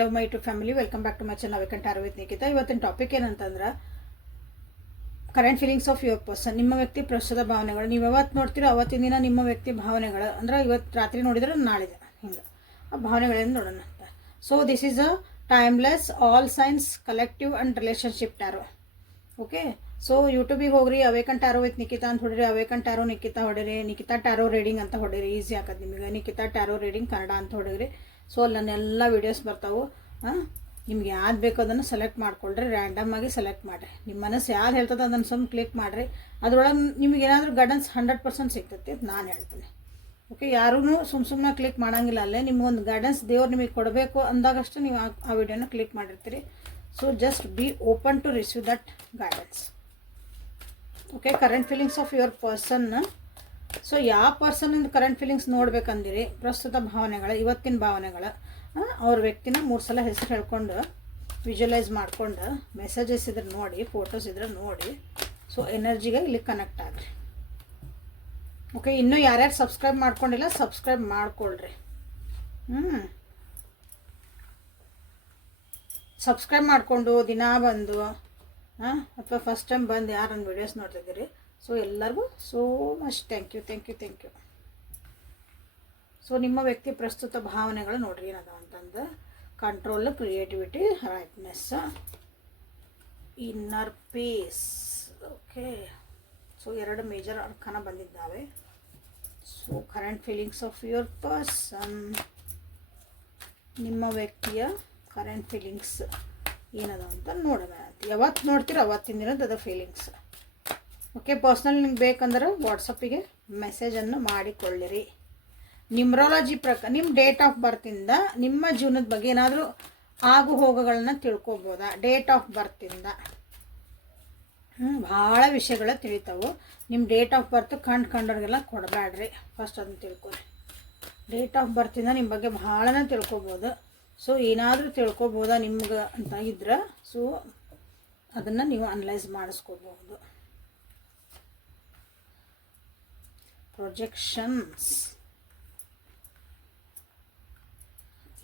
Love my to family, welcome back to my channel awaken tarot with Nikhita. ಇವತ್ತಿನ topic ಏನಂತಂದ್ರೆ current feelings of your person. ನಿಮ್ಮ ವ್ಯಕ್ತಿ ಪ್ರಸ್ತುತ ಭಾವನೆಗಳು. ನೀವು ಯಾವತ್ತು ನೋಡ್ತೀರೋ ಅವತ್ತಿನ ದಿನ ನಿಮ್ಮ ವ್ಯಕ್ತಿ ಭಾವನೆಗಳು ಅಂದ್ರೆ ಇವತ್ತು ರಾತ್ರಿ ನೋಡಿದ್ರೆ ನಾಳಿದೆ ಹಿಂಗೆ ಆ ಭಾವನೆಗಳನ್ನು ನೋಡೋಣ ಅಂತ. So this is a timeless all signs collective and relationship tarot. Okay, so ಯೂಟ್ಯೂಬಿಗೆ ಹೋಗ್ರಿ, ಅವೇಕನ್ ಟಾರೋ ವಿತ್ ನಿಖಿತಾ ಅಂತ ಹೊಡಿರಿ, ಅವೇಕನ್ ಟಾರೋ ನಿಖಿತಾ ಹೊಡಿರಿ, ನಿಖಿತಾ ಟಾರೋ ರೀಡಿಂಗ್ ಅಂತ ಹೊಡಿರಿ, ಈಸಿ ಆಗತ್ತೆ ನಿಮಗೆ. ನಿಖಿತಾ ಟಾರೋ ರೀಡಿಂಗ್ ಕನ್ನಡ ಅಂತ ಹೊಡಿರಿ. ಸೊ ಅಲ್ಲಿ ನನ್ನೆಲ್ಲ ವೀಡಿಯೋಸ್ ಬರ್ತಾವೆ. ನಿಮ್ಗೆ ಯಾವ್ದು ಬೇಕೋ ಅದನ್ನು ಸೆಲೆಕ್ಟ್ ಮಾಡ್ಕೊಳ್ರಿ, ರ್ಯಾಂಡಮ್ ಆಗಿ ಸೆಲೆಕ್ಟ್ ಮಾಡಿರಿ. ನಿಮ್ಮ ಮನಸ್ಸು ಯಾವ್ದು ಹೇಳ್ತದೆ ಅದನ್ನು ಸುಮ್ಮನೆ ಕ್ಲಿಕ್ ಮಾಡಿರಿ. ಅದ್ರೊಳಗೆ ನಿಮ್ಗೆ ಏನಾದರೂ ಗೈಡೆನ್ಸ್ 100% ಸಿಗ್ತೈತಿ ಅಂತ ನಾನು ಹೇಳ್ತೀನಿ. ಓಕೆ, ಯಾರೂ ಸುಮ್ಮನೆ ಕ್ಲಿಕ್ ಮಾಡೋಂಗಿಲ್ಲ. ಅಲ್ಲೇ ನಿಮ್ಗೊಂದು ಗೈಡೆನ್ಸ್ ದೇವ್ರು ನಿಮಗೆ ಕೊಡಬೇಕು ಅಂದಾಗಷ್ಟು ನೀವು ಆ ವಿಡಿಯೋನ ಕ್ಲಿಕ್ ಮಾಡಿರ್ತೀರಿ. So just be open to receive that guidance. Okay, current feelings of your person. So ಯಾವ ಪರ್ಸನಿಂದ ಕರೆಂಟ್ ಫೀಲಿಂಗ್ಸ್ ನೋಡ್ಬೇಕಂದಿರಿ, ಪ್ರಸ್ತುತ ಭಾವನೆಗಳು, ಇವತ್ತಿನ ಭಾವನೆಗಳು, ಅವ್ರ ವ್ಯಕ್ತಿನ 3 ಸಲ ಹೆಸರು ಹೇಳ್ಕೊಂಡು ವಿಜುವಲೈಸ್ ಮಾಡ್ಕೊಂಡು ಮೆಸೇಜಸ್ ಇದ್ರೆ ನೋಡಿ, ಫೋಟೋಸ್ ಇದ್ರೆ ನೋಡಿ. ಸೊ ಎನರ್ಜಿಗೆ ಇಲ್ಲಿ ಕನೆಕ್ಟ್ ಆಗ್ರಿ. ಓಕೆ, ಇನ್ನೂ ಯಾರ್ಯಾರು ಸಬ್ಸ್ಕ್ರೈಬ್ ಮಾಡ್ಕೊಂಡಿಲ್ಲ ಸಬ್ಸ್ಕ್ರೈಬ್ ಮಾಡ್ಕೊಳ್ರಿ. ಸಬ್ಸ್ಕ್ರೈಬ್ ಮಾಡಿಕೊಂಡು ದಿನ ಬಂದು ಅಥವಾ ಫಸ್ಟ್ ಟೈಮ್ ಬಂದು ಯಾರು ನನ್ನ ವೀಡಿಯೋಸ್ ನೋಡ್ತಿದ್ದೀರಿ, ಸೊ ಎಲ್ಲರಿಗೂ so much thank you. So ನಿಮ್ಮ ವ್ಯಕ್ತಿ ಪ್ರಸ್ತುತ ಭಾವನೆಗಳು ನೋಡ್ರಿ ಏನದ ಅಂತಂದು. Control, creativity, rightness, inner peace. Okay, so 2 major arcana ಬಂದಿದ್ದಾವೆ. So current feelings of your person, ನಿಮ್ಮ ವ್ಯಕ್ತಿಯ ಕರೆಂಟ್ ಫೀಲಿಂಗ್ಸ್ ಏನದ ಅಂತ ನೋಡೋಣ. ಯಾವತ್ತು ನೋಡ್ತೀರೋ ಅವತ್ತಿನ ದಿನದ ಅದ ಫೀಲಿಂಗ್ಸ್. ಓಕೆ, ಪರ್ಸ್ನಲ್ ನಿಮ್ಗೆ ಬೇಕಂದ್ರೆ ವಾಟ್ಸಪ್ಪಿಗೆ ಮೆಸೇಜನ್ನು ಮಾಡಿಕೊಳ್ಳಿರಿ. ನ್ಯೂಮರಾಲಜಿ ಪ್ರಕಾರ ನಿಮ್ಮ ಡೇಟ್ ಆಫ್ ಬರ್ತಿಂದ ನಿಮ್ಮ ಜೀವನದ ಬಗ್ಗೆ ಏನಾದರೂ ಆಗು ಹೋಗುಗಳನ್ನ ತಿಳ್ಕೊಬೋದಾ ಡೇಟ್ ಆಫ್ ಬರ್ತಿಂದ. ಭಾಳ ವಿಷಯಗಳ ತಿಳಿತಾವು. ನಿಮ್ಮ ಡೇಟ್ ಆಫ್ ಬರ್ತ್ ಕಂಡವ್ರಿಗೆಲ್ಲ ಕೊಡಬೇಡ್ರಿ, ಫಸ್ಟ್ ಅದನ್ನು ತಿಳ್ಕೊರಿ. ಡೇಟ್ ಆಫ್ ಬರ್ತಿಂದ ನಿಮ್ಮ ಬಗ್ಗೆ ಭಾಳನ ತಿಳ್ಕೊಬೋದು. ಸೊ ಏನಾದರೂ ತಿಳ್ಕೊಬೋದಾ ನಿಮ್ಗೆ ಅಂತ ಇದ್ರೆ ಸೊ ಅದನ್ನು ನೀವು ಅನಲೈಸ್ ಮಾಡಿಸ್ಕೋಬಹುದು. Projections,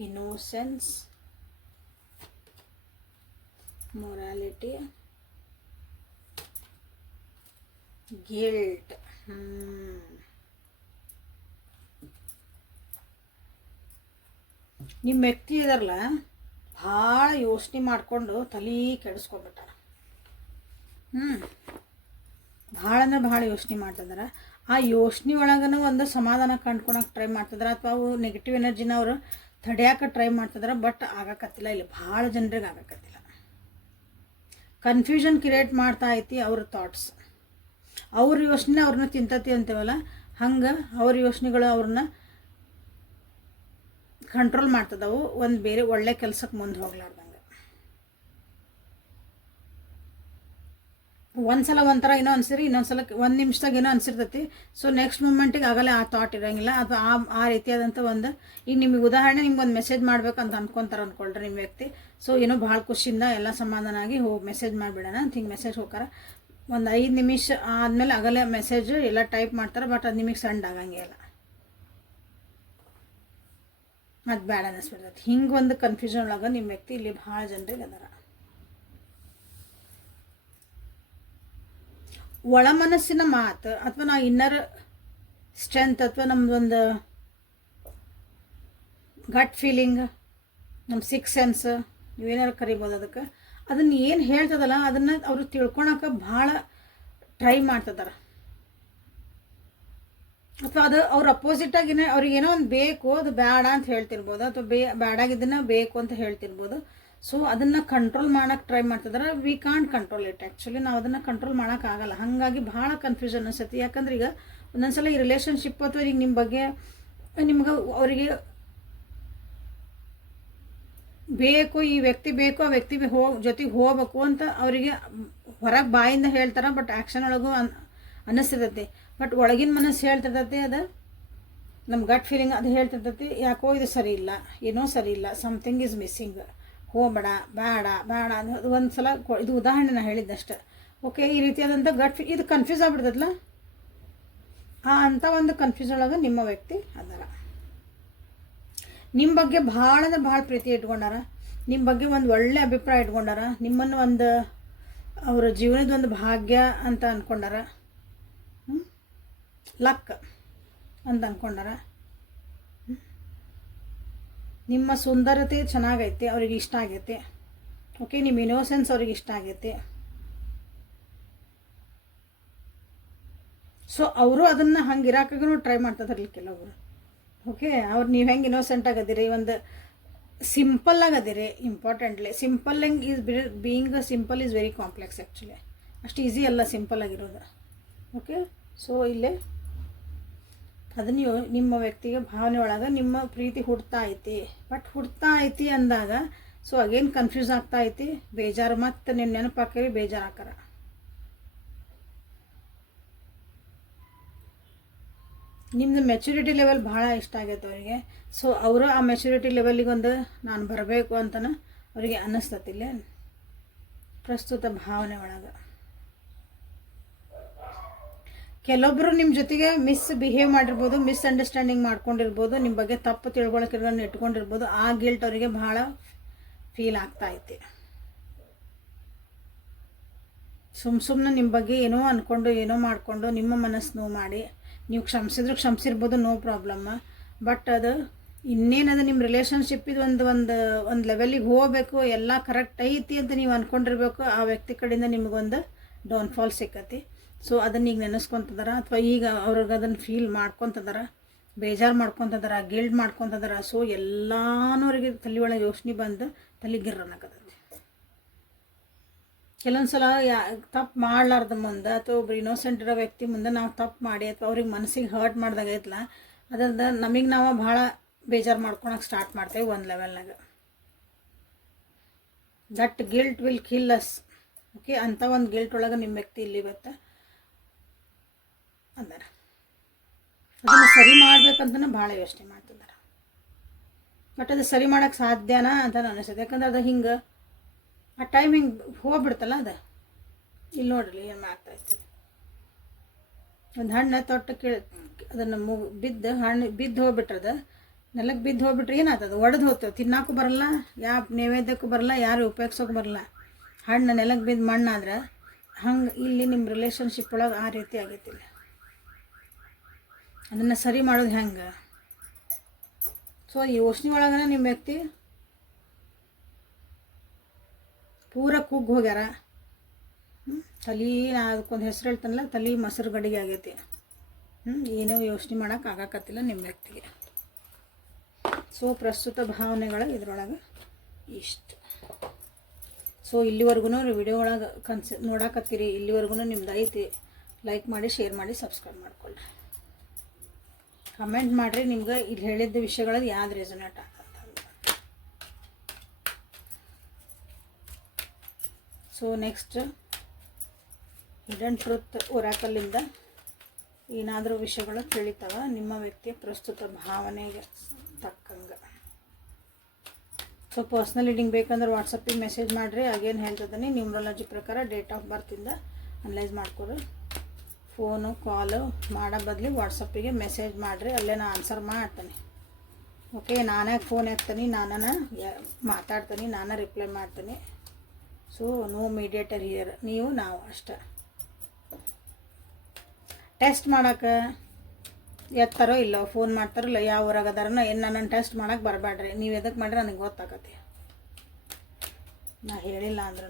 innocence, morality, guilt. ನಿಮ್ಮ ವ್ಯಕ್ತಿ ಇದಾರಲ್ಲ ಭಾಳ ಯೋಚನೆ ಮಾಡಿಕೊಂಡು ತಲೆ ಕೆಡಿಸ್ಕೊಬಿಟ್ಟಾರ. ಭಾಳ ಅಂದ್ರೆ ಭಾಳ ಯೋಚನೆ ಮಾಡ್ತಿದ್ದಾರೆ. ಆ ಯೋಚನೆ ಒಳಗನು ಒಂದು ಸಮಾಧಾನ ಕಂಡ್ಕೊಳಕ್ಕೆ ಟ್ರೈ ಮಾಡ್ತಿದ್ದಾರೆ, ಅಥವಾ ಅವು ನೆಗೆಟಿವ್ ಎನರ್ಜಿನ ಅವರು ತಡೆಯೋಕೆ ಟ್ರೈ ಮಾಡ್ತಿದ್ದಾರೆ. ಬಟ್ ಆಗಕತ್ತಿಲ್ಲ. ಇಲ್ಲಿ ಭಾಳ ಜನರಿಗೆ ಆಗಕತ್ತಿಲ್ಲ. ಕನ್ಫ್ಯೂಷನ್ ಕ್ರಿಯೇಟ್ ಮಾಡ್ತಾ ಐತಿ ಅವ್ರ ಥಾಟ್ಸ್. ಅವ್ರ ಯೋಚನೆ ಅವ್ರನ್ನ ತಿಂತತಿ ಅಂತೀವಲ್ಲ, ಹಂಗೆ ಅವ್ರ ಯೋಚನೆಗಳು ಅವ್ರನ್ನ ಕಂಟ್ರೋಲ್ ಮಾಡ್ತದವು, ಒಂದು ಬೇರೆ ಒಳ್ಳೆ ಕೆಲಸಕ್ಕೆ ಮುಂದೆ ಹೋಗ್ಲಾರ್ದಂಗೆ. ಒಂದ್ಸಲ ಒಂಥರ ಏನೋ ಅನ್ಸಿರಿ, ಇನ್ನೊಂದ್ಸಲ 1 ನಿಮಿಷದಾಗ ಏನೋ ಅನ್ಸಿರ್ತೈತಿ. ಸೊ ನೆಕ್ಸ್ಟ್ ಮೂಮೆಂಟಿಗೆ ಆಗಲೇ ಆ ಥಾಟ್ ಇರೋಂಗಿಲ್ಲ, ಅಥವಾ ಆ ರೀತಿಯಾದಂಥ ಒಂದು. ಈಗ ನಿಮಗೆ ಉದಾಹರಣೆ, ನಿಮ್ಗೆ ಒಂದು ಮೆಸೇಜ್ ಮಾಡ್ಬೇಕಂತ ಅನ್ಕೊತಾರೆ ಅಂದ್ಕೊಳ್ರಿ ನಿಮ್ಮ ವ್ಯಕ್ತಿ. ಸೊ ಏನೋ ಭಾಳ ಖುಷಿಯಿಂದ ಎಲ್ಲ ಸಮಾಧಾನ ಆಗಿ ಹೋಗಿ ಮೆಸೇಜ್ ಮಾಡಿಬಿಡೋಣ ಅಂತ ಹಿಂಗೆ ಮೆಸೇಜ್ ಹೋಗಾರ. ಒಂದು 5 ನಿಮಿಷ ಆದಮೇಲೆ ಆಗಲೇ ಮೆಸೇಜ್ ಎಲ್ಲ ಟೈಪ್ ಮಾಡ್ತಾರೆ. ಬಟ್ ಅದು ನಿಮಗೆ ಸೆಂಡ್ ಆಗಂಗಿಲ್ಲ, ಅದು ಬ್ಯಾಡ ಅನ್ನಿಸ್ಬಿಡ್ತೈತಿ. ಹಿಂಗೆ ಒಂದು ಕನ್ಫ್ಯೂಷನ್ ಒಳಗೆ ನಿಮ್ಮ ವ್ಯಕ್ತಿ ಇಲ್ಲಿ ಭಾಳ ಜನರಿಗೆ ಅದಾರ. ಒಳ ಮನಸ್ಸಿನ ಮಾತು ಅಥವಾ ನಾವು ಇನ್ನರ್ ಸ್ಟ್ರೆಂತ್ ಅಥವಾ ನಮ್ಮದೊಂದು ಗಟ್ ಫೀಲಿಂಗ್, ನಮ್ಮ 6 ಸೆನ್ಸ್ ನೀವೇನಾರು ಕರಿಬೋದು ಅದಕ್ಕೆ. ಅದನ್ನು ಏನು ಹೇಳ್ತದಲ್ಲ ಅದನ್ನು ಅವರು ತಿಳ್ಕೊಳಕ್ಕೆ ಭಾಳ ಟ್ರೈ ಮಾಡ್ತಿದ್ದಾರೆ. ಅಥವಾ ಅದು ಅವ್ರ ಅಪೋಸಿಟಾಗಿನೇ ಅವ್ರಿಗೇನೋ ಒಂದು ಬೇಕು, ಅದು ಬೇಡ ಅಂತ ಹೇಳ್ತಿರ್ಬೋದು, ಅಥವಾ ಬೇಡಾಗಿದ್ದನ್ನು ಬೇಕು ಅಂತ ಹೇಳ್ತಿರ್ಬೋದು. ಸೊ ಅದನ್ನು ಕಂಟ್ರೋಲ್ ಮಾಡೋಕ್ಕೆ ಟ್ರೈ ಮಾಡ್ತಿದ್ದಾರೆ. We can't control it. Actually ನಾವು ಅದನ್ನು ಕಂಟ್ರೋಲ್ ಮಾಡೋಕ್ಕಾಗಲ್ಲ. ಹಾಗಾಗಿ ಭಾಳ ಕನ್ಫ್ಯೂಷನ್ ಅನಿಸುತ್ತೆ. ಯಾಕಂದ್ರೆ ಈಗ ಒಂದೊಂದ್ಸಲ ಈ ರಿಲೇಷನ್ಶಿಪ್ ಅಥವಾ ಈಗ ನಿಮ್ಮ ಬಗ್ಗೆ ನಿಮ್ಗೆ ಅವರಿಗೆ ಬೇಕು, ಈ ವ್ಯಕ್ತಿ ಬೇಕು, ಆ ವ್ಯಕ್ತಿ ಜೊತೆಗೆ ಹೋಗ್ಬೇಕು ಅಂತ ಅವರಿಗೆ ಹೊರಗೆ ಬಾಯಿಂದ ಹೇಳ್ತಾರೆ. ಬಟ್ ಆ್ಯಕ್ಷನ್ ಒಳಗೂ ಅನ್ನಿಸ್ತೈತಿ. ಬಟ್ ಒಳಗಿನ ಮನಸ್ಸು ಹೇಳ್ತಿರ್ತೈತಿ, ಅದು ನಮ್ಮ ಗಟ್ ಫೀಲಿಂಗ್ ಅದು ಹೇಳ್ತಿರ್ತೈತಿ, ಯಾಕೋ ಇದು ಸರಿ ಇಲ್ಲ, ಏನೋ ಸರಿ ಇಲ್ಲ, ಸಮಥಿಂಗ್ ಈಸ್ ಮಿಸ್ಸಿಂಗ್, ಹೋಗಬೇಡ, ಬೇಡ ಅದು ಒಂದು ಸಲ ಇದು ಉದಾಹರಣೆ ನಾನು ಹೇಳಿದ್ದಷ್ಟೆ. ಓಕೆ, ಈ ರೀತಿಯಾದಂಥ ಇದು ಕನ್ಫ್ಯೂಸ್ ಆಗ್ಬಿಡ್ತೈತಲ್ಲ, ಅಂಥ ಒಂದು ಕನ್ಫ್ಯೂಸ್ ಒಳಗೆ ನಿಮ್ಮ ವ್ಯಕ್ತಿ ಅದರ. ನಿಮ್ಮ ಬಗ್ಗೆ ಭಾಳ ಅಂದ್ರೆ ಭಾಳ ಪ್ರೀತಿ ಇಟ್ಕೊಂಡಾರ. ನಿಮ್ಮ ಬಗ್ಗೆ ಒಂದು ಒಳ್ಳೆ ಅಭಿಪ್ರಾಯ ಇಟ್ಕೊಂಡಾರ, ನಿಮ್ಮನ್ನು ಒಂದು ಅವರ ಜೀವನದ ಒಂದು ಭಾಗ್ಯ ಅಂತ ಅಂದ್ಕೊಂಡಾರ, ಲಕ್ ಅಂತ ಅಂದ್ಕೊಂಡಾರ. ನಿಮ್ಮ ಸುಂದರತೆ ಚೆನ್ನಾಗೈತೆ, ಅವ್ರಿಗೆ ಇಷ್ಟ ಆಗೈತೆ. ಓಕೆ, ನಿಮ್ಮ ಇನೋಸೆನ್ಸ್ ಅವ್ರಿಗೆ ಇಷ್ಟ ಆಗೈತೆ. ಸೊ ಅವರು ಅದನ್ನು ಹಂಗೆ ಇರಾಕಾಗೂ ಟ್ರೈ ಮಾಡ್ತಿದಾರಲ್ಲ ಕೆಲವೊಬ್ರು. ಓಕೆ, ಅವ್ರು ನೀವು ಹೆಂಗೆ ಇನೋಸೆಂಟ್ ಆಗದಿರಿ, ಒಂದು ಸಿಂಪಲ್ ಆಗದಿರಿ. ಇಂಪಾರ್ಟೆಂಟ್ಲಿ ಸಿಂಪಲ್ ಹೆಂಗೆ is being simple is very complex actually. ಅಷ್ಟು ಈಸಿ ಅಲ್ಲ ಸಿಂಪಲ್ ಆಗಿರೋದು. ಓಕೆ, ಸೊ ಇಲ್ಲೇ ಅದನ್ನು ನಿಮ್ಮ ವ್ಯಕ್ತಿಗೆ ಭಾವನೆ ಒಳಗೆ ನಿಮ್ಮ ಪ್ರೀತಿ ಹುಡ್ತಾ ಐತಿ. ಬಟ್ ಹುಡ್ತಾ ಐತಿ ಅಂದಾಗ ಸೊ ಅಗೇನ್ ಕನ್ಫ್ಯೂಸ್ ಆಗ್ತಾ ಐತಿ, ಬೇಜಾರು, ಮತ್ತು ನಿಮ್ಮ ನೆನಪಾಕವಿ ಬೇಜಾರು ಹಾಕಾರ. ನಿಮ್ಮದು ಮೆಚುರಿಟಿ ಲೆವೆಲ್ ಭಾಳ ಇಷ್ಟ ಆಗೈತೆ ಅವರಿಗೆ. ಸೊ ಅವರು ಆ ಮೆಚುರಿಟಿ ಲೆವೆಲಿಗೊಂದು ನಾನು ಬರಬೇಕು ಅಂತನ ಅವರಿಗೆ ಅನ್ನಿಸ್ತತಿಲ್ಲ ಪ್ರಸ್ತುತ ಭಾವನೆ ಒಳಗೆ. ಕೆಲವೊಬ್ಬರು ನಿಮ್ಮ ಜೊತೆಗೆ ಬಿಹೇವ್ ಮಾಡಿರ್ಬೋದು, ಮಿಸ್ಅಂಡರ್ಸ್ಟ್ಯಾಂಡಿಂಗ್ ಮಾಡ್ಕೊಂಡಿರ್ಬೋದು, ನಿಮ್ಮ ಬಗ್ಗೆ ತಪ್ಪು ತಿಳ್ಕೊಳಕ್ಕೆ ಇಟ್ಕೊಂಡಿರ್ಬೋದು. ಆ ಗಿಲ್ಟ್ ಅವರಿಗೆ ಭಾಳ ಫೀಲ್ ಆಗ್ತಾ ಐತಿ. ಸುಮ್ಮನೆ ನಿಮ್ಮ ಬಗ್ಗೆ ಏನೋ ಅಂದ್ಕೊಂಡು ಏನೋ ಮಾಡಿಕೊಂಡು ನಿಮ್ಮ ಮನಸ್ಸು ನೋವು ಮಾಡಿ ನೀವು ಕ್ಷಮಿಸಿರ್ಬೋದು, ನೋ ಪ್ರಾಬ್ಲಮ್ಮ. ಬಟ್ ಅದು ಇನ್ನೇನದು ನಿಮ್ಮ ರಿಲೇಷನ್ಶಿಪ್ ಇದು ಒಂದು ಲೆವೆಲಿಗೆ ಹೋಗಬೇಕು, ಎಲ್ಲ ಕರೆಕ್ಟ್ ಐತಿ ಅಂತ ನೀವು ಅಂದ್ಕೊಂಡಿರ್ಬೇಕು. ಆ ವ್ಯಕ್ತಿ ಕಡೆಯಿಂದ ನಿಮಗೊಂದು ಡೌನ್ಫಾಲ್ ಸಿಕ್ಕತಿ. ಸೊ ಅದನ್ನು ಈಗ ನೆನೆಸ್ಕೊತದಾರ, ಅಥವಾ ಈಗ ಅವ್ರಿಗೆ ಅದನ್ನು ಫೀಲ್ ಮಾಡ್ಕೊತದಾರ, ಬೇಜಾರು ಮಾಡ್ಕೊತದಾರ, ಗಿಲ್ಡ್ ಮಾಡ್ಕೊತದಾರ. ಸೊ ಎಲ್ಲನೂ ಅವ್ರಿಗೆ ತಲೆ ಒಳಗೆ ಯೋಚನೆ ಬಂದು ತಲೆ ಗಿರ್ರನ್ನಾಗತ್ತೈತಿ. ಕೆಲವೊಂದು ಸಲ ತಪ್ಪು ಮಾಡಲಾರ್ದ ಮುಂದೆ ಅಥವಾ ಒಬ್ರು ಇನ್ನೋಸೆಂಟ್ ಇರೋ ವ್ಯಕ್ತಿ ಮುಂದೆ ನಾವು ತಪ್ಪು ಮಾಡಿ ಅಥವಾ ಅವ್ರಿಗೆ ಮನಸ್ಸಿಗೆ ಹರ್ಟ್ ಮಾಡ್ದಾಗೈತಲ್ಲ, ಅದರಿಂದ ನಮಗೆ ನಾವು ಭಾಳ ಬೇಜಾರು ಮಾಡ್ಕೊಳಕ್ಕೆ ಸ್ಟಾರ್ಟ್ ಮಾಡ್ತೇವೆ ಒಂದು ಲೆವೆಲ್ನಾಗ. That guilt will kill us. Okay, ಅಂಥ ಒಂದು ಗಿಲ್ಟ್ ಒಳಗೆ ನಿಮ್ಮ ವ್ಯಕ್ತಿ ಇಲ್ಲಿ ಇವತ್ತು ಅಂದಾರ. ಅದನ್ನು ಸರಿ ಮಾಡ್ಬೇಕಂತನೂ ಭಾಳ ಯೋಚನೆ ಮಾಡ್ತಿದ್ದಾರೆ. ಬಟ್ ಅದು ಸರಿ ಮಾಡೋಕ್ಕೆ ಸಾಧ್ಯನಾ ಅಂತ ಅನಿಸ್ತದೆ. ಯಾಕಂದ್ರೆ ಅದು ಹಿಂಗೆ ಆ ಟೈಮ್ ಹಿಂಗೆ ಹೋಗ್ಬಿಡ್ತಲ್ಲ ಅದು. ಇಲ್ಲಿ ನೋಡ್ರಿ ಏನು ಮಾಡ್ತಾಯಿತ್ತು, ಒಂದು ಹಣ್ಣು ತೊಟ್ಟು ಅದನ್ನು ಹಣ್ಣು ಬಿದ್ದು ಹೋಗ್ಬಿಟ್ರದ, ನೆಲಕ್ಕೆ ಬಿದ್ದು ಹೋಗ್ಬಿಟ್ರೆ ಏನಾಗ್ತದೆ, ಒಡೆದು ಹೋಗ್ತದೆ, ತಿನ್ನೋಕ್ಕೂ ಬರಲ್ಲ, ಯಾವ ನೈವೇದ್ಯಕ್ಕೂ ಬರಲ್ಲ, ಯಾರು ಉಪಯೋಗಿಸೋಕೆ ಬರಲ್ಲ. ಹಣ್ಣು ನೆಲಕ್ಕೆ ಬಿದ್ದು ಮಣ್ಣಾದ್ರೆ ಹಂಗೆ ಇಲ್ಲಿ ನಿಮ್ಮ ರಿಲೇಷನ್ಶಿಪ್ ಒಳಗೆ ಆ ರೀತಿ ಆಗೈತಿಲ್ಲ. ಅದನ್ನು ಸರಿ ಮಾಡೋದು ಹೆಂಗೆ? ಸೊ ಈ ಯೋಚನೆ ಒಳಗನ ನಿಮ್ಮ ವ್ಯಕ್ತಿ ಪೂರ ಕುಗ್ಗಿ ಹೋಗ್ಯಾರ. ತಲೆ ನಾ ಅದಕ್ಕೊಂದು ಹೆಸರು ಹೇಳ್ತಾನಲ್ಲ, ತಲೆ ಮೊಸರು ಗಡಿಗೆ ಆಗೈತಿ. ಏನೋ ಯೋಚನೆ ಮಾಡೋಕೆ ಆಗಾಕತ್ತಿಲ್ಲ ನಿಮ್ಮ ವ್ಯಕ್ತಿಗೆ. ಸೊ ಪ್ರಸ್ತುತ ಭಾವನೆಗಳು ಇದರೊಳಗೆ ಇಷ್ಟು. ಸೊ ಇಲ್ಲಿವರೆಗೂ ವಿಡಿಯೋ ಒಳಗೆ ನೋಡಾಕತ್ತೀರಿ, ಇಲ್ಲಿವರೆಗೂ ನಿಮ್ದು ಐತಿ. ಲೈಕ್ ಮಾಡಿ, ಶೇರ್ ಮಾಡಿ, ಸಬ್ಸ್ಕ್ರೈಬ್ ಮಾಡ್ಕೊಳ್ಳಿ. ಕಮೆಂಟ್ ಮಾಡಿರಿ ನಿಮ್ಗೆ ಇಲ್ಲಿ ಹೇಳಿದ್ದ ವಿಷಯಗಳಲ್ಲಿ ಯಾವ್ದು ರೆಸೊನೇಟ್ ಆಗತ್ತೆ. ಸೊ ನೆಕ್ಸ್ಟ್ ಹಿಡನ್ ಟ್ರುತ್ ಒರಾಕಲಿಂದ ಏನಾದರೂ ವಿಷಯಗಳು ತಿಳಿತಾವ ನಿಮ್ಮ ವ್ಯಕ್ತಿಯ ಪ್ರಸ್ತುತ ಭಾವನೆಗೆ ತಕ್ಕಂಗೆ. ಸೊ ಪರ್ಸ್ನಲ್ ರೀಡಿಂಗ್ ಬೇಕಂದ್ರೆ ವಾಟ್ಸಪ್ಪಿಗೆ ಮೆಸೇಜ್ ಮಾಡಿರಿ. ಆಗೇನು ಹೇಳ್ತಿದ್ದೀನಿ ನ್ಯೂಮರಾಲಜಿ ಪ್ರಕಾರ ಡೇಟ್ ಆಫ್ ಬರ್ತಿಂದ ಅನಲೈಸ್ ಮಾಡ್ಕೊರಿ. ಫೋನು ಕಾಲು ಮಾಡೋ ಬದಲು ವಾಟ್ಸಪ್ಪಿಗೆ ಮೆಸೇಜ್ ಮಾಡಿರಿ, ಅಲ್ಲೇ ನಾನು ಆನ್ಸರ್ ಮಾಡ್ತೀನಿ. ಓಕೆ, ನಾನೇ ಫೋನ್ ಎತ್ತೀನಿ, ನಾನೇ ಮಾತಾಡ್ತೀನಿ, ನಾನೇ ರಿಪ್ಲೈ ಮಾಡ್ತೀನಿ. ಸೊ ನೋ ಮೀಡಿಯೇಟರ್ ಹಿಯರ್, ನೀವು ನಾವು ಅಷ್ಟೇ. ಟೆಸ್ಟ್ ಮಾಡೋಕೆ ಎತ್ತಾರೋ ಇಲ್ಲೋ, ಫೋನ್ ಮಾಡ್ತಾರೋ ಇಲ್ಲ, ಯಾವ ಊರಾಗ ಅದಾರನೋ ಏನು, ನನ್ನನ್ನು ಟೆಸ್ಟ್ ಮಾಡೋಕೆ ಬರಬೇಡ್ರಿ. ನೀವು ಎದಕ್ಕೆ ಮಾಡ್ರಿ ನನಗೆ ಗೊತ್ತಾಗತ್ತೆ, ನಾ ಹೇಳಿಲ್ಲ ಅಂದ್ರೂ.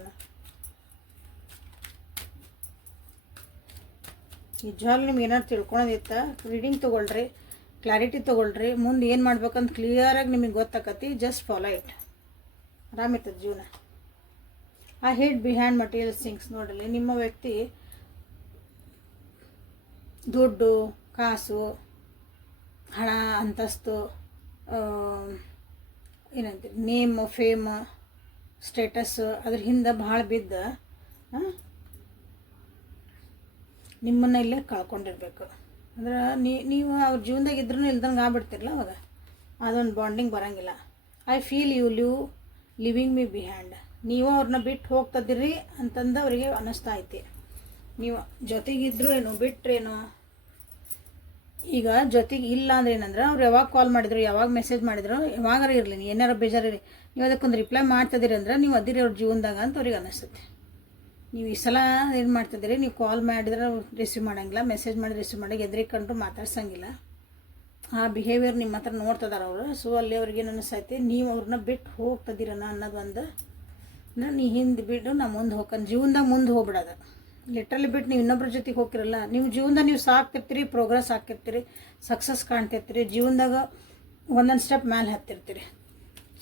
ನಿಜವಾಗ್ಲೂ ನಿಮ್ಗೆ ಏನಾದ್ರು ತಿಳ್ಕೊಳೋದಿತ್ತ ರೀಡಿಂಗ್ ತೊಗೊಳ್ರಿ, ಕ್ಲಾರಿಟಿ ತೊಗೊಳ್ರಿ, ಮುಂದೆ ಏನು ಮಾಡ್ಬೇಕಂತ ಕ್ಲಿಯರಾಗಿ ನಿಮಗೆ ಗೊತ್ತಾಕತಿ. ಜಸ್ಟ್ ಫಾಲೋ ಇಟ್, ಆರಾಮಿರ್ತದೆ ಜೀವನ. I hate behind material things. ನೋಡಲಿ ನಿಮ್ಮ ವ್ಯಕ್ತಿ ದುಡ್ಡು, ಕಾಸು, ಹಣ, ಅಂತಸ್ತು, ಏನಂತೀರಿ ನೇಮ್, ಫೇಮ್, ಸ್ಟೇಟಸ್ಸು ಅದ್ರ ಹಿಂದೆ ಭಾಳ ಬಿದ್ದ ನಿಮ್ಮನ್ನು ಇಲ್ಲೇ ಕಳ್ಕೊಂಡಿರ್ಬೇಕು. ಅಂದ್ರೆ ನೀವು ಅವ್ರ ಜೀವನದಾಗ ಇದ್ರೂ ಇಲ್ದಂಗೆ ಆಗ್ಬಿಡ್ತಿರಲ್ಲ, ಅವಾಗ ಅದೊಂದು ಬಾಂಡಿಂಗ್ ಬರೋಂಗಿಲ್ಲ. I feel you leaving me behind. ನೀವು ಅವ್ರನ್ನ ಬಿಟ್ಟು ಹೋಗ್ತದಿರಿ ಅಂತಂದು ಅವರಿಗೆ ಅನ್ನಿಸ್ತಾ ಐತಿ. ನೀವು ಜೊತೆಗಿದ್ರು ಏನೋ ಬಿಟ್ರೇನೋ ಈಗ ಜೊತೆಗೆ ಇಲ್ಲ ಅಂದ್ರೆ ಏನಂದ್ರೆ ಅವ್ರು ಯಾವಾಗ ಕಾಲ್ ಮಾಡಿದ್ರು, ಯಾವಾಗ ಮೆಸೇಜ್ ಮಾಡಿದ್ರು, ಯಾವಾಗಾರ ಇರಲಿ, ಏನಾರು ಬೇಜಾರಿರಿ, ನೀವು ಅದಕ್ಕೊಂದು ರಿಪ್ಲೈ ಮಾಡ್ತಿದ್ದೀರಿ ಅಂದ್ರೆ ನೀವು ಅದಿರಿ ಅವ್ರ ಜೀವನದಾಗ ಅಂತ ಅವ್ರಿಗೆ ಅನ್ನಿಸುತ್ತೆ. ನೀವು ಈ ಸಲ ಏನು ಮಾಡ್ತಿದ್ದೀರಿ, ನೀವು ಕಾಲ್ ಮಾಡಿದ್ರೆ ರಿಸೀವ್ ಮಾಡೋಂಗಿಲ್ಲ, ಮೆಸೇಜ್ ಮಾಡಿ ರಿಸೀವ್ ಮಾಡಿ ಎದ್ರಿಕೊಂಡು ಮಾತಾಡ್ಸೋಂಗಿಲ್ಲ. ಆ ಬಿಹೇವಿಯರ್ ನಿಮ್ಮ ಹತ್ರ ನೋಡ್ತಿದಾರೆ ಅವರು. ಸೊ ಅಲ್ಲಿ ಅವ್ರಿಗೆ ಏನು ಅನಿಸ್ತೈತಿ, ನೀವು ಅವ್ರನ್ನ ಬಿಟ್ಟು ಹೋಗ್ತದಿರನ ಅನ್ನೋದು ಒಂದು, ಅಂದ್ರೆ ನೀ ಹಿಂದೆ ಬಿಟ್ಟು ನಾ ಮುಂದೆ ಹೋಗ್ಕೊಂಡು ಜೀವನದಾಗ ಮುಂದೆ ಹೋಗ್ಬಿಡೋದು. ಲಿಟ್ರಲಿ ಬಿಟ್ಟು ನೀವು ಇನ್ನೊಬ್ಬರ ಜೊತೆಗೆ ಹೋಗ್ತಿರಲ್ಲ, ನಿಮ್ಮ ಜೀವನದಾಗ ನೀವು ಸಾಕ್ತಿರ್ತೀರಿ, ಪ್ರೋಗ್ರೆಸ್ ಆಗ್ತಿರ್ತೀರಿ, ಸಕ್ಸಸ್ ಕಾಣ್ತಿರ್ತೀರಿ, ಜೀವನದಾಗ ಒಂದೊಂದು ಸ್ಟೆಪ್ ಮೇಲೆ ಹತ್ತಿರ್ತೀರಿ.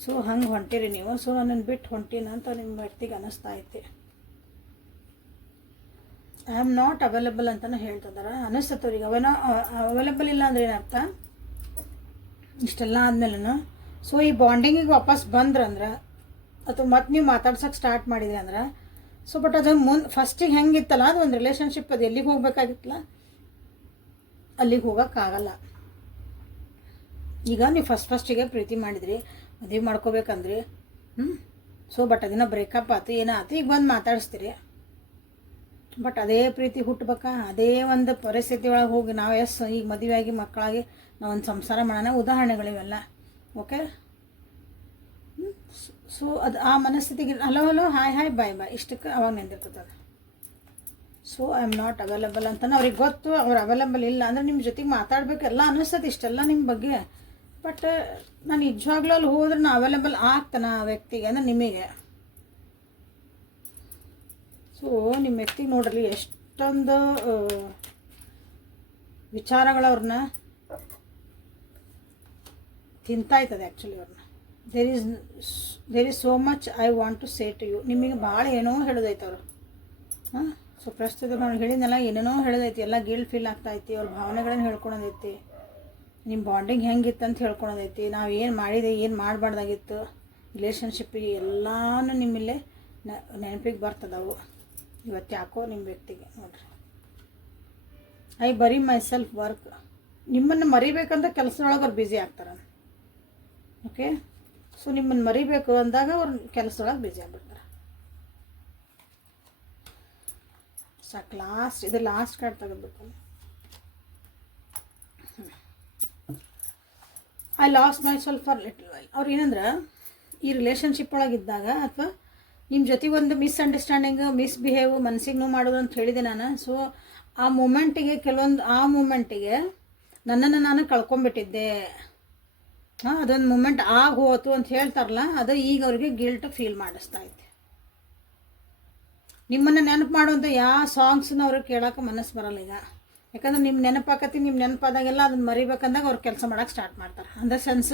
ಸೊ ಹಂಗೆ ಹೊಂಟಿರಿ ನೀವು. ಸೊ ನನ್ನನ್ನು ಬಿಟ್ಟು ಹೊಂಟೀನ ಅಂತ ನಿಮ್ಮ ವ್ಯಕ್ತಿಗೆ ಅನ್ನಿಸ್ತಾ ಐತಿ. ಐ ಆಮ್ ನಾಟ್ ಅವೈಲೇಬಲ್ ಅಂತಲೂ ಹೇಳ್ತಿದ್ದಾರೆ ಅನ್ನಿಸ್ತದೆ ಅವ್ರಿಗೆ. ಅವೈಲೇಬಲ್ ಇಲ್ಲ ಅಂದ್ರೆ ಏನರ್ಥ, ಇಷ್ಟೆಲ್ಲ ಆದ್ಮೇಲೆ ಸೊ ಈ ಬಾಂಡಿಂಗಿಗೆ ವಾಪಸ್ ಬಂದ್ರಂದ್ರೆ ಅಥವಾ ಮತ್ತೆ ನೀವು ಮಾತಾಡ್ಸೋಕೆ ಸ್ಟಾರ್ಟ್ ಮಾಡಿದ್ರಿ ಅಂದ್ರೆ, ಸೊ ಬಟ್ ಅದು ಮುಂದೆ ಫಸ್ಟಿಗೆ ಹೆಂಗಿತ್ತಲ್ಲ, ಅದು ಒಂದು ರಿಲೇಷನ್ಶಿಪ್, ಅದು ಎಲ್ಲಿಗೆ ಹೋಗ್ಬೇಕಾಗಿತ್ತಲ್ಲ ಅಲ್ಲಿಗೆ ಹೋಗೋಕ್ಕಾಗಲ್ಲ. ಈಗ ನೀವು ಫಸ್ಟಿಗೆ ಪ್ರೀತಿ ಮಾಡಿದ್ರಿ, ಮದುವೆ ಮಾಡ್ಕೋಬೇಕಂದ್ರಿ, ಸೊ ಬಟ್ ಅದನ್ನ ಬ್ರೇಕಪ್ ಆಯ್ತು, ಏನಾಯ್ತು, ಈಗ ಬಂದು ಮಾತಾಡಿಸ್ತೀರಿ. ಬಟ್ ಅದೇ ಪ್ರೀತಿ ಹುಟ್ಟಬೇಕಾ, ಅದೇ ಒಂದು ಪರಿಸ್ಥಿತಿ ಒಳಗೆ ಹೋಗಿ ನಾವು ಈಗ ಮದುವೆ ಆಗಿ ಮಕ್ಕಳಾಗಿ ನಾವೊಂದು ಸಂಸಾರ ಮಾಡೋಣ, ಉದಾಹರಣೆಗಳಿವೆಲ್ಲ. ಓಕೆ, ಸೊ ಅದು ಆ ಮನಸ್ಥಿತಿಗೆ ಹಲೋ ಹಾಯ್ ಬಾಯ್ ಇಷ್ಟಕ್ಕೆ ಅವಾಗ ನಿಂದಿರ್ತದೆ. So I am not available ಅಂತಲೇ ಅವ್ರಿಗೆ ಗೊತ್ತು. ಅವ್ರು ಅವೈಲೇಬಲ್ ಇಲ್ಲ ಅಂದರೆ ನಿಮ್ಮ ಜೊತೆಗೆ ಮಾತಾಡಬೇಕೆಲ್ಲ ಅನ್ನಿಸ್ತದೆ ಇಷ್ಟೆಲ್ಲ ನಿಮ್ಮ ಬಗ್ಗೆ. ಬಟ್ ನಾನು ನಿಜವಾಗ್ಲೂ ಅಲ್ಲಿ ಹೋದ್ರೆ ನಾನು ಅವೈಲೇಬಲ್ ಆಗ್ತಾನೆ ಆ ವ್ಯಕ್ತಿಗೆ ಅಂದರೆ ನಿಮಗೆ. ಸೊ ನಿಮ್ಮ ವ್ಯಕ್ತಿಗೆ ನೋಡ್ರಿ ಎಷ್ಟೊಂದು ವಿಚಾರಗಳು ಅವ್ರನ್ನ ತಿಂತಾಯ್ತದೆ ಆ್ಯಕ್ಚುಲಿ ಅವ್ರನ್ನ. There is so much I want to say to you. ನಿಮಗೆ ಭಾಳ ಏನೋ ಹೇಳೋದೈತೆ ಅವರು. ಸೊ ಪ್ರಸ್ತುತ ನಾನು ಹೇಳಿದ್ನಲ್ಲ, ಏನೇನೋ ಹೇಳೋದೈತಿ, ಎಲ್ಲ ಗಿಲ್ಟ್ ಫೀಲ್ ಆಗ್ತಾಯಿತ್ತು, ಅವ್ರ ಭಾವನೆಗಳನ್ನ ಹೇಳ್ಕೊಳೋದೈತಿ, ನಿಮ್ಮ ಬಾಂಡಿಂಗ್ ಹೆಂಗಿತ್ತು ಅಂತ ಹೇಳ್ಕೊಳೋದೈತಿ, ನಾವು ಏನು ಮಾಡಿದೆ ಏನು ಮಾಡಬಾರ್ದಾಗಿತ್ತು ರಿಲೇಷನ್ಶಿಪ್ಪಿಗೆ, ಎಲ್ಲನೂ ನಿಮ್ಮಲ್ಲೇ ನೆನಪಿಗೆ ಬರ್ತದವು. ಇವತ್ತು ಯಾಕೋ ನಿಮ್ಮ ವ್ಯಕ್ತಿಗೆ ನೋಡ್ರಿ, ಐ ಬರಿ ಮೈ ಸೆಲ್ಫ್ ವರ್ಕ್. ನಿಮ್ಮನ್ನು ಮರಿಬೇಕಂತ ಕೆಲಸದೊಳಗೆ ಅವ್ರು ಬ್ಯುಸಿ ಆಗ್ತಾರೆ. ಓಕೆ, ಸೊ ನಿಮ್ಮನ್ನು ಮರಿಬೇಕು ಅಂದಾಗ ಅವ್ರು ಕೆಲಸದೊಳಗೆ ಬ್ಯುಸಿ ಆಗ್ಬಿಡ್ತಾರೆ. ಸಾಕು, ಇದು ಲಾಸ್ಟ್ ಕಾರ್ಡ್ ತೆಗೆದ್ಬಿಟ್ಟು, I lost my self for little while. ಅವ್ರು ಏನಂದ್ರೆ ಈ ರಿಲೇಷನ್ಶಿಪ್ ಒಳಗಿದ್ದಾಗ ಅಥವಾ ನಿಮ್ಮ ಜೊತೆಗೆ ಒಂದು ಮಿಸ್ಅಂಡರ್ಸ್ಟ್ಯಾಂಡಿಂಗ್, ಮಿಸ್ಬಿಹೇವ್, ಮನಸ್ಸಿಗೆ ನೋವು ಮಾಡೋದು ಅಂತ ಹೇಳಿದೆ ನಾನು. ಸೊ ಆ ಮೂಮೆಂಟಿಗೆ ಮೂಮೆಂಟಿಗೆ ನನ್ನನ್ನು ನಾನು ಕಳ್ಕೊಂಬಿಟ್ಟಿದ್ದೆ. ಅದೊಂದು ಮೂಮೆಂಟ್ ಹೋತು ಅಂತ ಹೇಳ್ತಾರಲ್ಲ, ಅದು ಈಗ ಅವ್ರಿಗೆ ಗಿಲ್ಟ್ ಫೀಲ್ ಮಾಡಿಸ್ತಾ ಐತೆ. ನಿಮ್ಮನ್ನು ನೆನಪು ಮಾಡುವಂಥ ಯಾವ ಸಾಂಗ್ಸನ್ನ ಅವ್ರಿಗೆ ಕೇಳೋಕೆ ಮನಸ್ಸು ಬರಲ್ಲ ಈಗ. ಯಾಕಂದ್ರೆ ನಿಮ್ಮ ನೆನಪಾಕತಿ, ನಿಮ್ಮ ನೆನಪಾದಾಗೆಲ್ಲ ಅದನ್ನ ಮರಿಬೇಕಂದಾಗ ಅವ್ರು ಕೆಲಸ ಮಾಡೋಕೆ ಸ್ಟಾರ್ಟ್ ಮಾಡ್ತಾರೆ. ಅಂದ ಸೆನ್ಸ್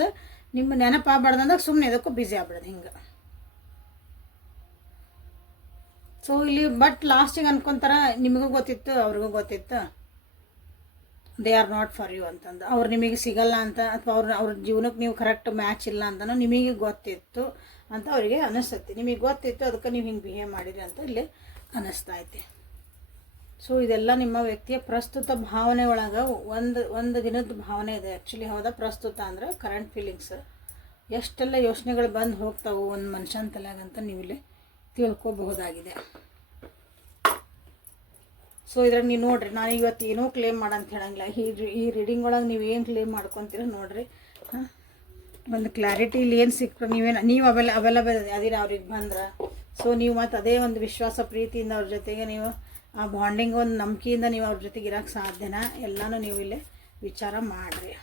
ನಿಮ್ಮ ನೆನಪಾಗಬಾರ್ದಂದಾಗ ಸುಮ್ಮನೆ ಇದಕ್ಕೂ ಬ್ಯುಸಿ ಆಗ್ಬಿಡೋದು ಹಿಂಗೆ. ಸೊ ಇಲ್ಲಿ ಬಟ್ ಲಾಸ್ಟಿಗೆ ಅನ್ಕೊತಾರೆ, ನಿಮಗೂ ಗೊತ್ತಿತ್ತು ಅವ್ರಿಗೂ ಗೊತ್ತಿತ್ತು, they are not for you ಅಂತಂದು. ಅವ್ರು ನಿಮಗೆ ಸಿಗಲ್ಲ ಅಂತ, ಅಥವಾ ಅವ್ರ ಜೀವನಕ್ಕೆ ನೀವು ಕರೆಕ್ಟ್ ಮ್ಯಾಚ್ ಇಲ್ಲ ಅಂತನೋ ನಿಮಗೆ ಗೊತ್ತಿತ್ತು ಅಂತ ಅವರಿಗೆ ಅನ್ನಿಸ್ತೈತಿ. ನಿಮಗೆ ಗೊತ್ತಿತ್ತು, ಅದಕ್ಕೆ ನೀವು ಹಿಂಗೆ ಬಿಹೇವ್ ಮಾಡಿರಿ ಅಂತ ಇಲ್ಲಿ ಅನ್ನಿಸ್ತಾ ಐತಿ. ಸೊ ಇದೆಲ್ಲ ನಿಮ್ಮ ವ್ಯಕ್ತಿಯ ಪ್ರಸ್ತುತ ಭಾವನೆ ಒಳಗೆ ಒಂದು ದಿನದ ಭಾವನೆ ಇದೆ ಆ್ಯಕ್ಚುಲಿ. ಹೌದಾ, ಪ್ರಸ್ತುತ ಅಂದರೆ ಕರೆಂಟ್ ಫೀಲಿಂಗ್ಸ್. ಎಷ್ಟೆಲ್ಲ ಯೋಚನೆಗಳು ಬಂದು ಹೋಗ್ತಾವೆ ಒಂದು ಮನುಷ್ಯನ ತಲೆಗಂತ ನೀವಿಲ್ಲಿ ತಿಳ್ಕೊಬಹುದಾಗಿದೆ. ಸೊ ಇದ್ರಾಗ ನೀವು ನೋಡಿರಿ, ನಾನು ಇವತ್ತು ಏನೋ ಕ್ಲೇಮ್ ಮಾಡಂತ ಹೇಳಂಗಿಲ್ಲ. ಈ ರೀಡಿಂಗ್ ಒಳಗೆ ನೀವು ಏನು ಕ್ಲೇಮ್ ಮಾಡ್ಕೊತೀರ ನೋಡಿರಿ. ಒಂದು ಕ್ಲಾರಿಟಿ ಇಲ್ಲಿ ಏನು ಸಿಕ್ತು, ನೀವು ಅವೈಲೇಬಲ್ ಅದೀರ ಅವ್ರಿಗೆ ಬಂದ್ರೆ. ಸೊ ನೀವು ಮತ್ತು ಅದೇ ಒಂದು ವಿಶ್ವಾಸ ಪ್ರೀತಿಯಿಂದ ಅವ್ರ ಜೊತೆಗೆ ನೀವು ಆ ಬಾಂಡಿಂಗ್ ಒಂದು ನಂಬಿಕೆಯಿಂದ ನೀವು ಅವ್ರ ಜೊತೆಗೆ ಇರೋಕ್ಕೆ ಸಾಧ್ಯನಾ, ಎಲ್ಲನೂ ನೀವು ಇಲ್ಲಿ ವಿಚಾರ ಮಾಡಿರಿ.